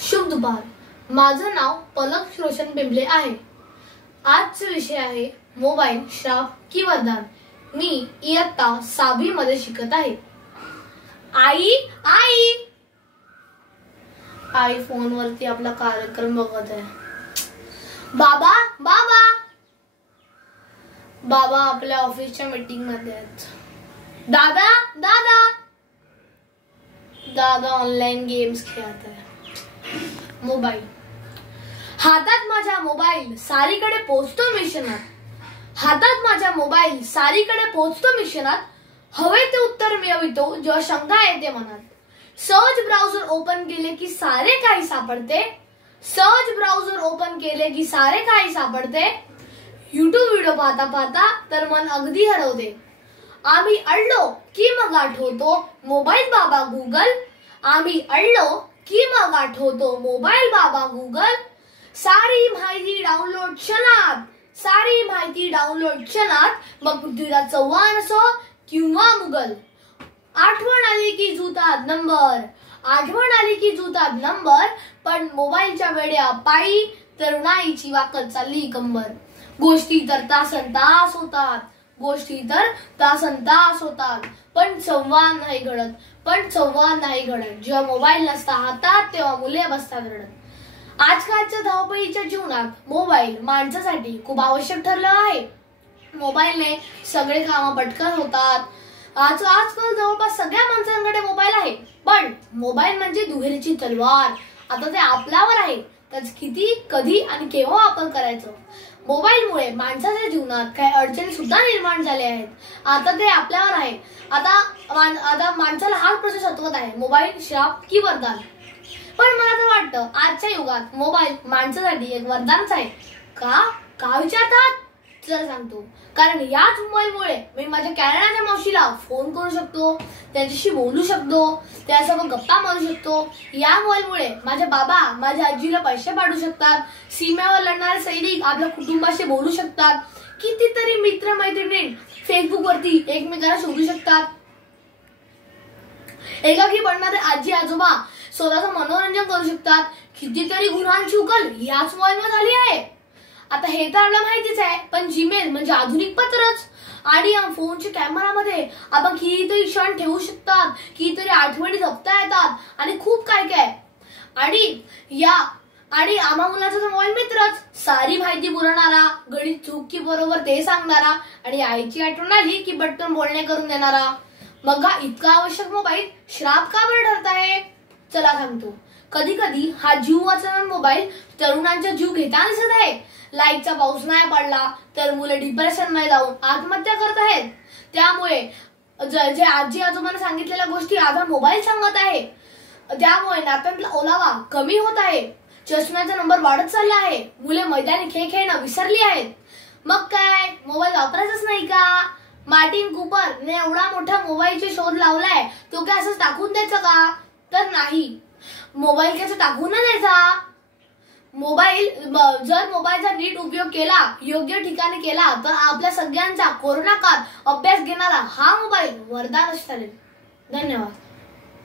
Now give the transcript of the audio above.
शुभ दुपार. माझं नाव पलक रोशन बिंबले आहे. आजचा विषय आहे मोबाईल श्राप की वरदान. मी इयत्ता 6वी मध्ये शिकत आहे. आई आई आई फोन वरती आपला कार्यक्रम बघत आहे. बाबा बाबा बाबा आपल्या ऑफिसच्या मीटिंग मध्ये आहेत. दादा दादा दादा ऑनलाइन गेम्स खेळत आहे. मोबाईल हातात माझा मोबाईल सारीकडे पोहोचतो मिशनात. हातात माझा मोबाईल सारीकडे पोहोचतो मिशनात. हवे ते उत्तर मिळवितो जेव्हा शंका येते मनात. सहज ब्राउझर ओपन केले की सारे काही सापडते. सहज ब्राउझर ओपन केले की सारे काही सापडते. YouTube व्हिडिओ पाहता पाहता तर मन अगदी हरवते. आम्ही अडलो की मग आठवतो मोबाईल बाबा गुगल. आम्ही अडलो की मग आठवतो मोबाईल बाबा गुगल. सारी माहिती डाउनलोड क्षणात. सारी माहिती डाउनलोड क्षणात. मग पृथ्वीराज चव्हाण असो किंवा मुघल. आठवण आली की जुतात नंबर. आठवण आली की जुतात नंबर. पण मोबाईलच्या वेड्या पायी तरुणाईची वाकत चालली कंबर. गोष्टी तर तासनतास होतात. गोष्टी तर तासनतास होतात. पण संवाद नाही घडत. पण संवाद नाही घडत. जेव्हा मोबाईल नसता हातात तेव्हा मुले बसतात रडत. आजकालच्या धावपळीच्या जीवनात मोबाईल माणसासाठी खूप आवश्यक ठरला आहे. मोबाईलने सगळे काम पटकन होतात. आजकाल जवळपास सगळ्या माणसांकडे मोबाईल आहे. पण मोबाईल म्हणजे दुहेरीची तलवार. आता ते आपल्यावर आहे त्याच किती कधी आणि केव्हा वापर करायचं. मोबाईलमुळे माणसाच्या जीवनात काही अडचणी सुद्धा निर्माण झाल्या आहेत. आता ते आपल्यावर आहे. आता माणसाला हाच प्रश्न सतवत आहे, मोबाईल श्राप की वरदान. पण मला तर वाटतं आजच्या युगात मोबाईल माणसासाठी एक वरदानच आहे. का विचारतात? चला सांगतो. कारण याच मोबाईलमुळे मी माझ्या कॅनडाच्या मावशीला फोन करू शकतो, त्याच्याशी बोलू शकतो, त्यासोबत गप्पा मारू शकतो. या मोबाईलमुळे माझे बाबा माझ्या आजीला पैसे पाठवू शकतात. सीमेवर लढणारे सैनिक आपल्या कुटुंबाशी बोलू शकतात. कितीतरी मित्र मैत्रिणी फेसबुक वरती एकमेकांना शोधू शकतात. एकाकी पडणारे आजी आजोबा स्वतःचं मनोरंजन करू शकतात. कितीतरी गुन्ह्यांची उकल याच मोबाईलवर झाली आहे. आता हे तर आपल्याला माहितीच आहे. पण जीमेल म्हणजे आधुनिक पत्रच. आणि फोनच्या कॅमेरामध्ये आपण कितीतरी क्षण ठेवू शकतात. कितीतरी आठवणी जपता येतात आणि खूप काय काय. आणि आम्हा मुलाचा मोबाईल मित्रच. सारी माहिती पुरवणारा, गणित चूक की बरोबर ते सांगणारा आणि आईची आठवण आली की पटकन बोलणे करून देणारा. मग हा इतका आवश्यक मोबाईल श्राप का बरं ठरत आहे? चला सांगतो. कधी कधी हा जीव वाचवणारा मोबाईल तरुणांचा जीव घेताना दिसत आहे. लाईटचा पाऊस नाही पडला तर मुलं डिप्रेशन मध्ये जाऊन आत्महत्या करत आहेत. त्यामुळे जे आजी आजोबांना सांगितलेल्या गोष्टी आता मोबाईल सांगत आहे. त्यामुळे नात्यातला ओलावा कमी होत आहे. चष्म्याचा नंबर वाढत चालला आहे. मुले मैदानी खेळ खेळणं विसरली आहेत. मग काय मोबाईल वापरायचाच नाही का? मार्टिन कूपरने एवढा मोठा मोबाईलचा शोध लावलाय, तो काय असंच टाकून द्यायचा का? तर नाही. मोबाईल कसं टाकून न द्यायचा. जर मोबाईलचा नीट उपयोग केला, योग्य ठिकाणी केला तर आपल्या सगळ्यांचा कोरोना काळ अभ्यास घेणारा हा मोबाईल वरदानच ठरेल. धन्यवाद.